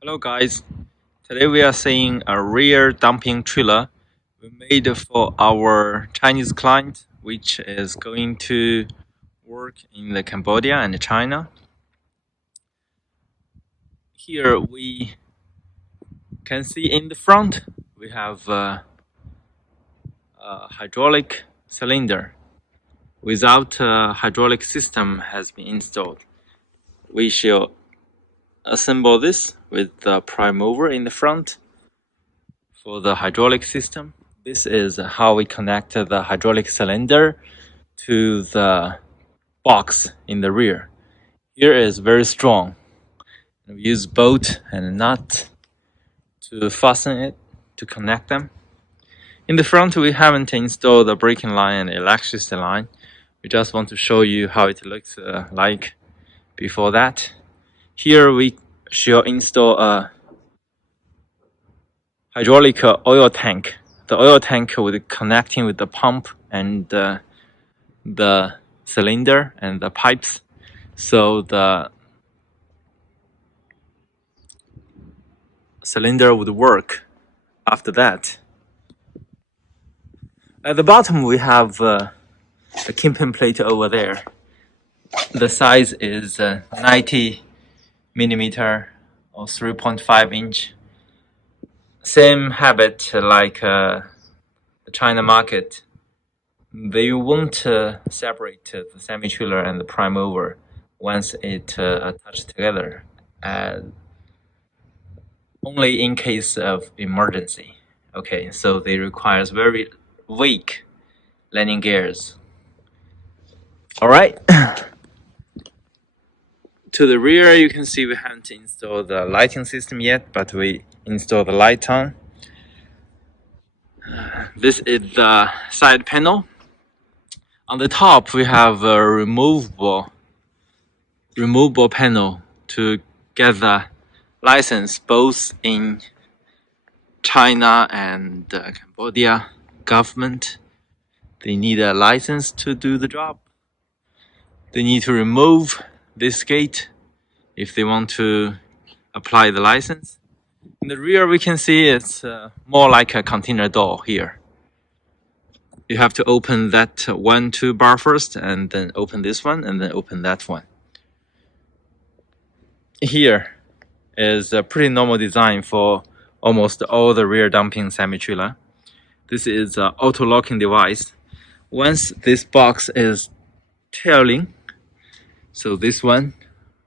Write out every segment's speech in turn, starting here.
Hello guys, today we are seeing a rear dumping trailer we made for our Chinese client, which is going to work in the Cambodia and China. Here we can see in the front we have a hydraulic cylinder without a hydraulic system has been installed. We shall assemble this with the prime mover in the front for the hydraulic system. This is how we connect the hydraulic cylinder to the box in the rear. Here is very strong. We use bolt and nut to fasten it, to connect them. In the front, we haven't installed the braking line and electricity line. We just want to show you how it looks like before that. Here we shall install a hydraulic oil tank. The oil tank will be connecting with the pump and the cylinder and the pipes, so the cylinder would work after that. At the bottom we have the kimping plate over there. The size is 90 millimeter or 3.5 inch. Same habit like the China market. They won't separate the semi-trailer and the prime mover once it attached together, only in case of emergency. Okay, so they requires very weak landing gears. All right. To the rear, you can see we haven't installed the lighting system yet, but we installed the light on. This is the side panel. On the top, we have a removable panel to get the license both in China and Cambodia government. They need a license to do the job. They need to remove this gate if they want to apply the license. In the rear, we can see it's more like a container door here. You have to open that 1-2 bar first, and then open this one, and then open that one. Here is a pretty normal design for almost all the rear dumping semi-trailer. This is an auto-locking device. Once this box is tailing, so this one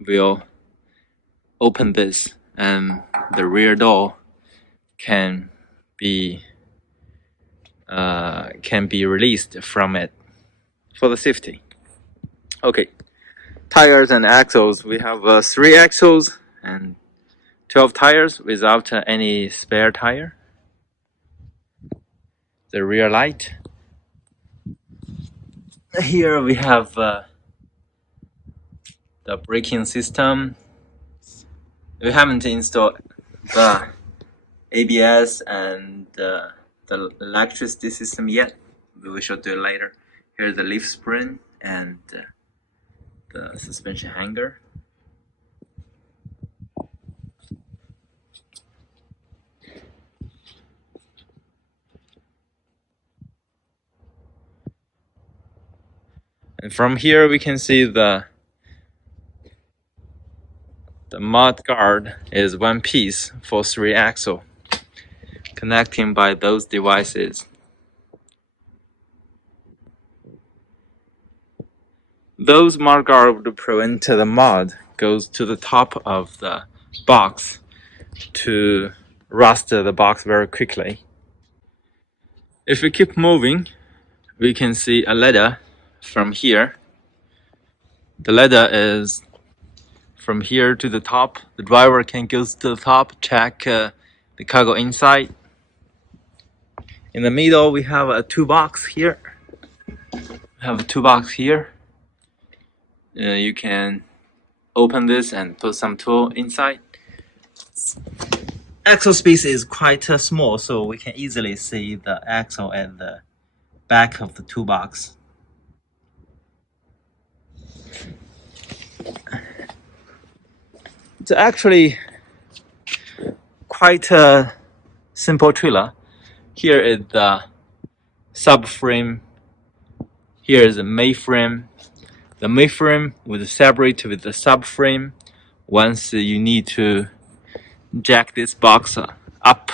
will open this, and the rear door can be released from it for the safety. Okay, tires and axles. We have 3 axles and 12 tires without any spare tire. The rear light. Here we have the braking system. We haven't installed the ABS and the electricity system yet. We shall do it later. Here's the leaf spring and the suspension hanger. And from here we can see the mud guard is one piece for 3 axle, connecting by those devices. Those mud guard would prevent the mud goes to the top of the box to rust the box very quickly. If we keep moving, we can see a ladder from here. The ladder is from here to the top. The driver can go to the top, check the cargo inside. In the middle, we have a toolbox here. You can open this and put some tool inside. Axle space is quite small, so we can easily see the axle at the back of the toolbox. It's actually quite a simple trailer. Here is the subframe. Here is the main frame. The main frame will separate with the subframe once you need to jack this box up.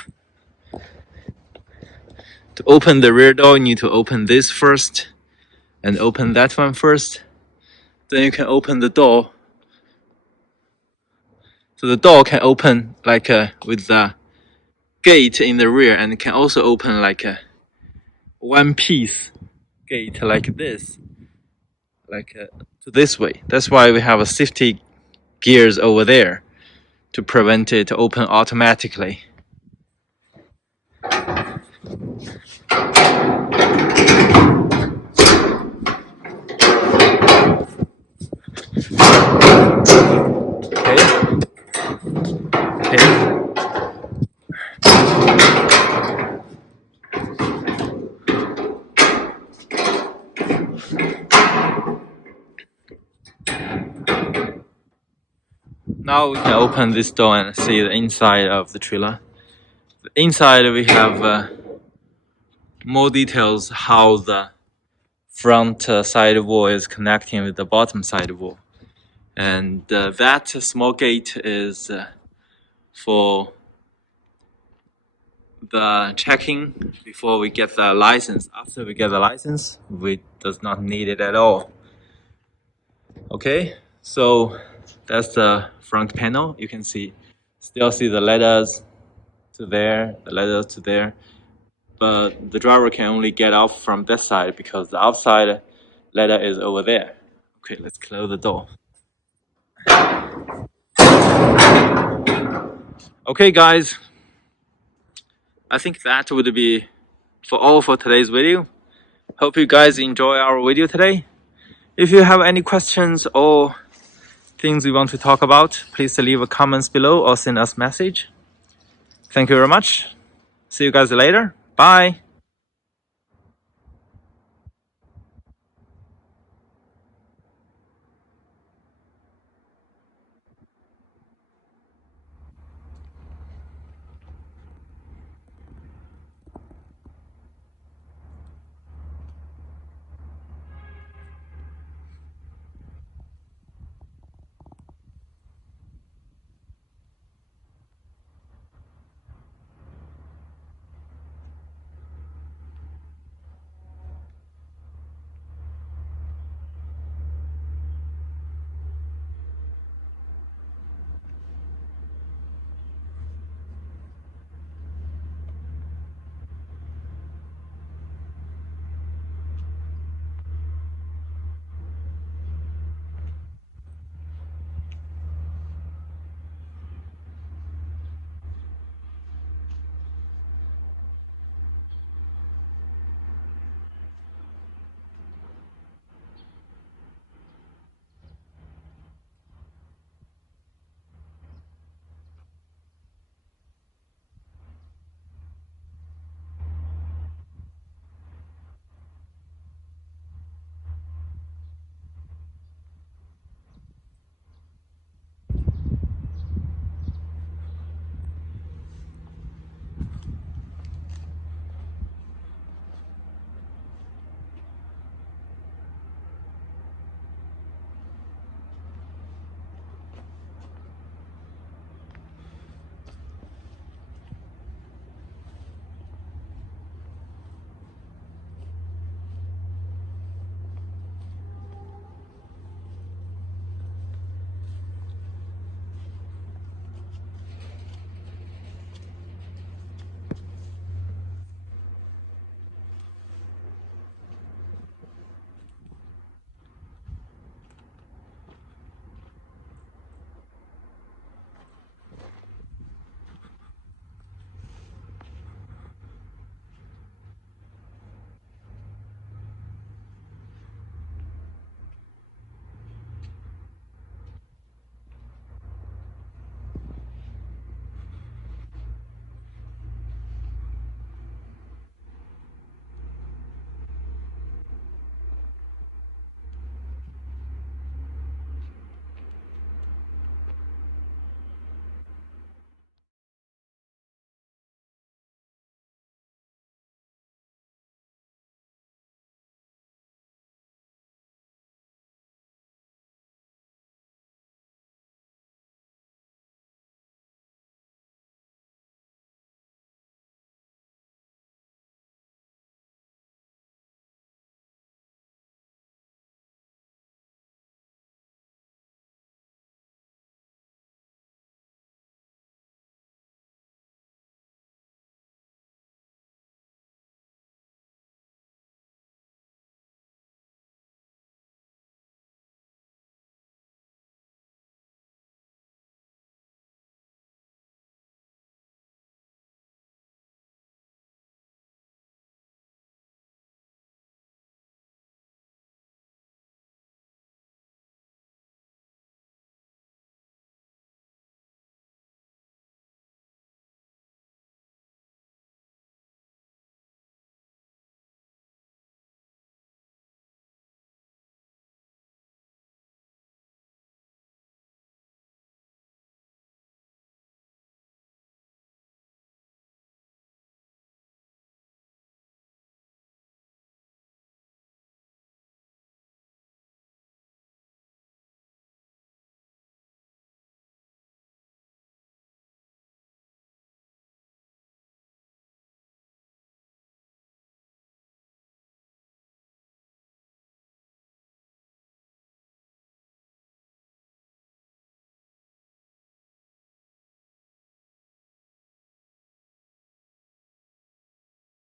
To open the rear door, you need to open this first and open that one first. Then you can open the door. So the door can open like with the gate in the rear, and it can also open like a one piece gate like this, like to this way. That's why we have a safety gears over there to prevent it to open automatically. Okay. Now we can open this door and see the inside of the trailer. The inside we have more details how the front side wall is connecting with the bottom side wall. And that small gate is for the checking before we get the license. After we get the license, we does not need it at all. Okay, so that's the front panel. You can still see the letters to there, the letters to there, but the driver can only get out from this side because the outside letter is over there. Okay, let's close the door. Okay guys, I think that would be for all for today's video. Hope you guys enjoy our video today. If you have any questions or things you want to talk about, please leave a comments below or send us a message. Thank you very much. See you guys later. Bye.